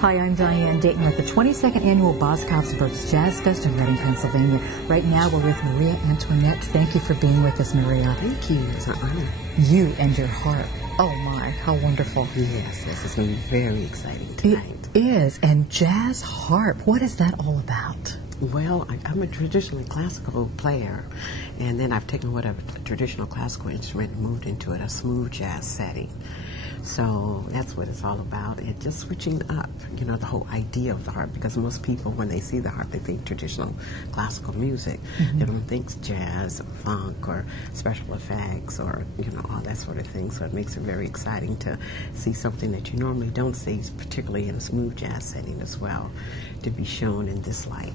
Hi, I'm Diane, Dayton at the 22nd Annual Boscov's Jazz Fest in Reading, Pennsylvania. Right now we're with Mariea Antoinette. Thank you for being with us, Mariea. Thank you. It's an honor. You and your harp. Oh my, how wonderful. Yes, it's going to be very exciting tonight. It is. And jazz harp, what is that all about? Well, I'm a traditionally classical player, and then I've taken whatever traditional classical instrument and moved into it, a smooth jazz setting. So that's what it's all about, and just switching up, you know, the whole idea of the harp, because most people, when they see the harp, they think traditional classical music. They don't think jazz or funk or special effects or, you know, all that sort of thing. So it makes it very exciting to see something that you normally don't see, particularly in a smooth jazz setting as well, to be shown in this light.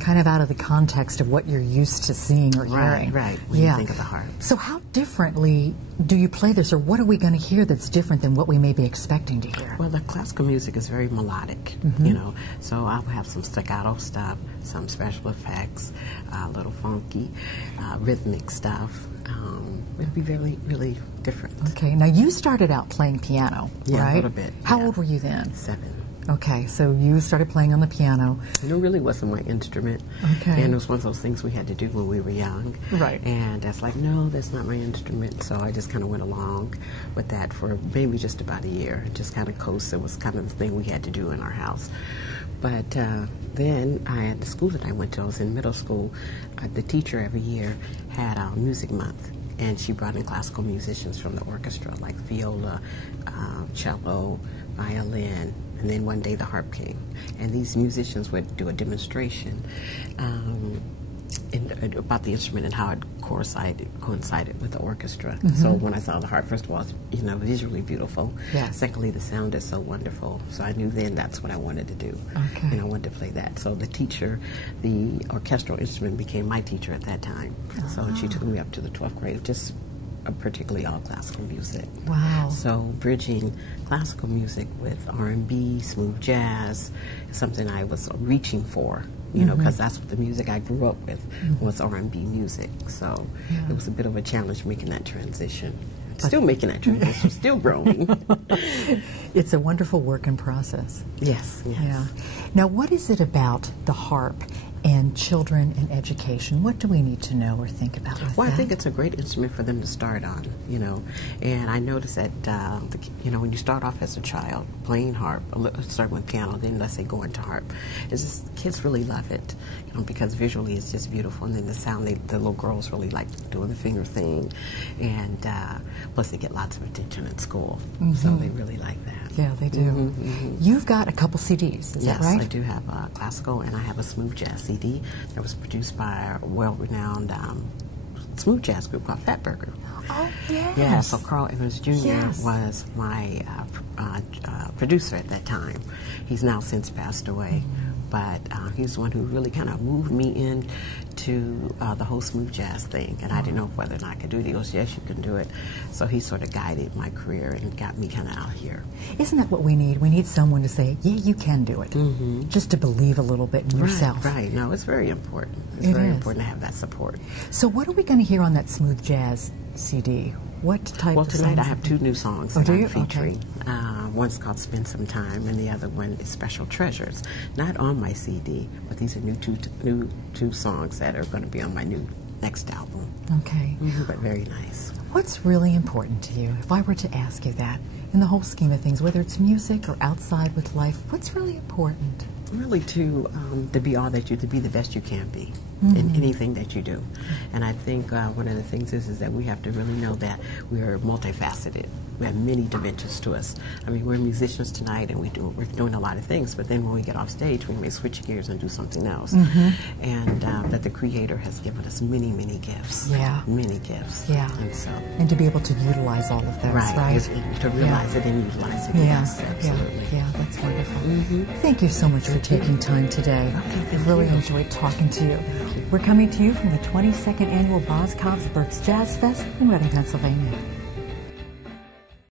Kind of out of the context of what you're used to seeing or hearing. Right, when you think of the harp. So how differently do you play this, or what are we going to hear that's different than what we may be expecting to hear? Well, the classical music is very melodic, you know, so I'll have some staccato stuff, some special effects, a little funky, rhythmic stuff. It'll be really different. Okay, now you started out playing piano, right? A little bit. How old were you then? 7. Okay, so you started playing on the piano. And it really wasn't my instrument. Okay. And it was one of those things we had to do when we were young. Right. And that's like, no, that's not my instrument. So I just kind of went along with that for maybe just about a year. Just kind of coast. It was kind of the thing we had to do in our house. But then at the school that I went to, I was in middle school, the teacher every year had a music month. And she brought in classical musicians from the orchestra, like viola, cello, violin, and then one day the harp came. And these musicians would do a demonstration about the instrument and how it coincided with the orchestra. So when I saw the harp, first of all, you know, visually beautiful. Yes. Secondly, the sound is so wonderful. So I knew then that's what I wanted to do. Okay. And I wanted to play that. So the teacher, the orchestral instrument became my teacher at that time. So she took me up to the 12th grade, just particularly all classical music. Wow. So bridging classical music with R&B, smooth jazz, is something I was reaching for, you know, because that's what the music I grew up with was R&B music. So it was a bit of a challenge making that transition. Still making that transition, still growing. It's a wonderful work in process. Yes, yes. Yeah. Now, what is it about the harp and children and education? What do we need to know or think about with Well, that? I think it's a great instrument for them to start on, you know. And I noticed that, you know, when you start off as a child playing harp, start with piano, then let's say go into harp, it's just, kids really love it, you know, because visually it's just beautiful. And then the sound, the little girls really like doing the finger thing. And plus they get lots of attention at school, so they really like that. Yeah, they do. You've got a couple CDs, is that right? Yes, I do have a classical, and I have a smooth jazz CD that was produced by a well-renowned smooth jazz group called Fatburger. Oh, yes. Yeah, so Carl Evans Jr. Yes. was my producer at that time. He's now since passed away, but he's the one who really kind of moved me in to the whole smooth jazz thing, and I didn't know whether or not I could do it. He goes, yes, you can do it. So he sort of guided my career and got me kind of out here. Isn't that what we need? We need someone to say, yeah, you can do it. Just to believe a little bit in yourself. Right. No, it's very important. It's very important to have that support. So what are we going to hear on that smooth jazz CD? What type of songs? Well, tonight I have 2 new songs that I'm featuring. Okay. One's called Spend Some Time, and the other one is Special Treasures. Not on my CD, but these are two songs that are going to be on my next album. Okay. But very nice. What's really important to you? If I were to ask you that, in the whole scheme of things, whether it's music or outside with life, what's really important? Really to be all that to be the best you can be in anything that you do. And I think one of the things is that we have to really know that we are multifaceted. We have many dimensions to us. I mean, we're musicians tonight, and we're doing a lot of things, but then when we get off stage, we may switch gears and do something else. And that the Creator has given us many gifts. Yeah. Many gifts. Yeah. And to be able to utilize all of those, right? To realize it and utilize it. Yeah. Yes, absolutely. Yeah, that's wonderful. Thank you so much for taking time today. Okay, I've really enjoyed talking to you. We're coming to you from the 22nd Annual Boscov's Jazz Fest in Reading, Pennsylvania.